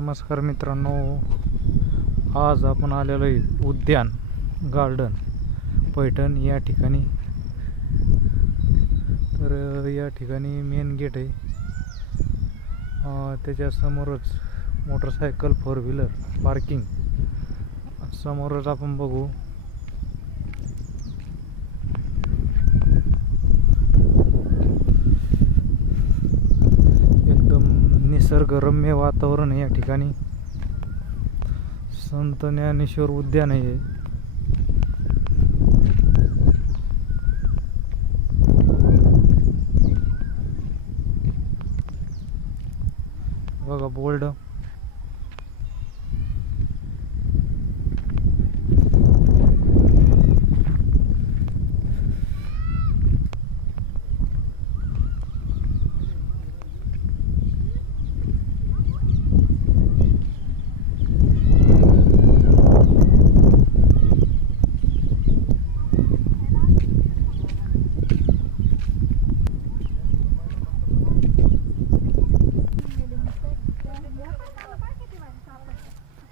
नमस्कार मित्रांनो, आज आपण आलेलो आहे उद्यान गार्डन पैठण या ठिकाणी. तर या ठिकाणी मेन गेट आहे, त्याच्या समोरच मोटरसायकल 4 व्हीलर पार्किंग समोरच आपण बघू. निसर्गरम्य वातावरण आहे या ठिकाणी. संत ज्ञानेश्वर उद्यान आहे. बघा बोल्ड.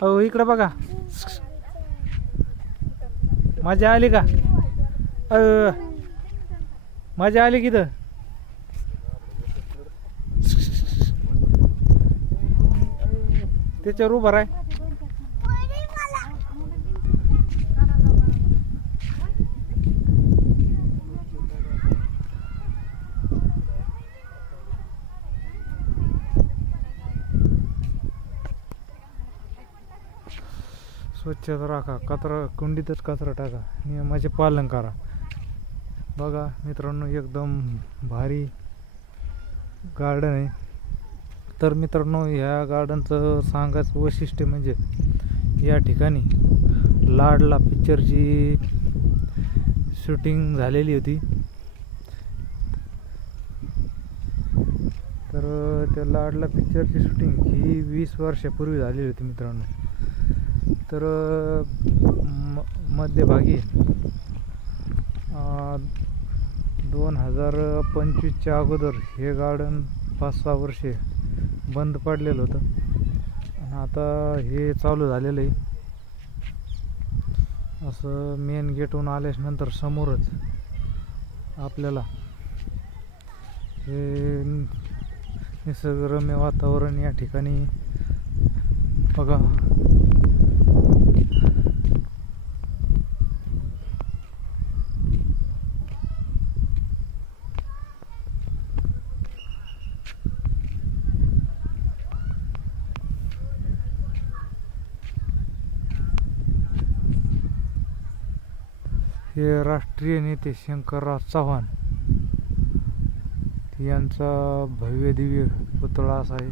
अहो इकडे बघा, मजा आली का? मजा आली की? त्याच्यावर उभा आहे. स्वच्छता राखा, कचरा कुंडीतच कचरा टाका, नियमाचे पालन करा. बघा मित्रांनो, एकदम भारी गार्डन आहे. तर मित्रांनो, ह्या गार्डनचं सांगायचं वैशिष्ट्य म्हणजे या ठिकाणी लाडला पिक्चरची शूटिंग झालेली होती. तर त्या लाडला पिक्चरची शूटिंग ही 20 वर्षापूर्वी झालेली होती मित्रांनो. तर मध्यभागी 2025च्या अगोदर हे गार्डन 5-6 वर्षे बंद पडलेलं होतं आणि आता हे चालू झालेलं आहे. असं मेन गेटहून आल्यानंतर समोरच आपल्याला हे निसर्गरम्य वातावरण या ठिकाणी बघा. हे राष्ट्रीय नेते शंकरराव चव्हाण यांचा भव्य दिव्य पुतळा असा आहे.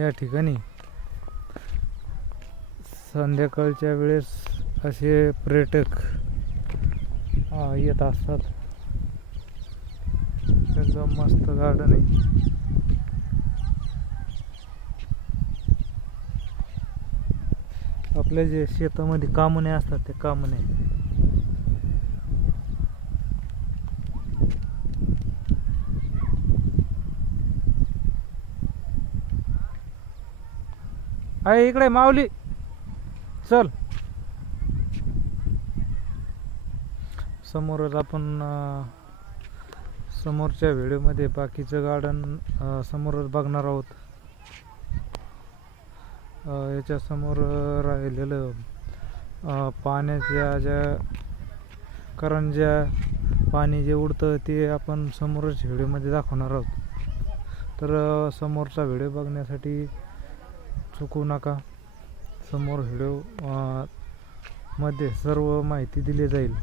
या ठिकाणी संध्याकाळच्या वेळेस असे पर्यटक येत असतात. एकदम मस्त गार्डन आहे. आपल्या जे शेतामध्ये कामुने असतात ते कामुने आहे. इकडे माऊली चल. समोरच आपण समोरच्या व्हिडिओमध्ये बाकीचं गार्डन समोरच बघणार आहोत. याच्या समोर राहिलेलं पाण्याच्या ज्या करंज्या, पाणी जे उडतं ते आपण समोरच व्हिडिओमध्ये दाखवणार आहोत. तर समोरचा व्हिडिओ बघण्यासाठी चुकू नका. समोर व्हिडिओ मध्ये सर्व माहिती दिली जाईल.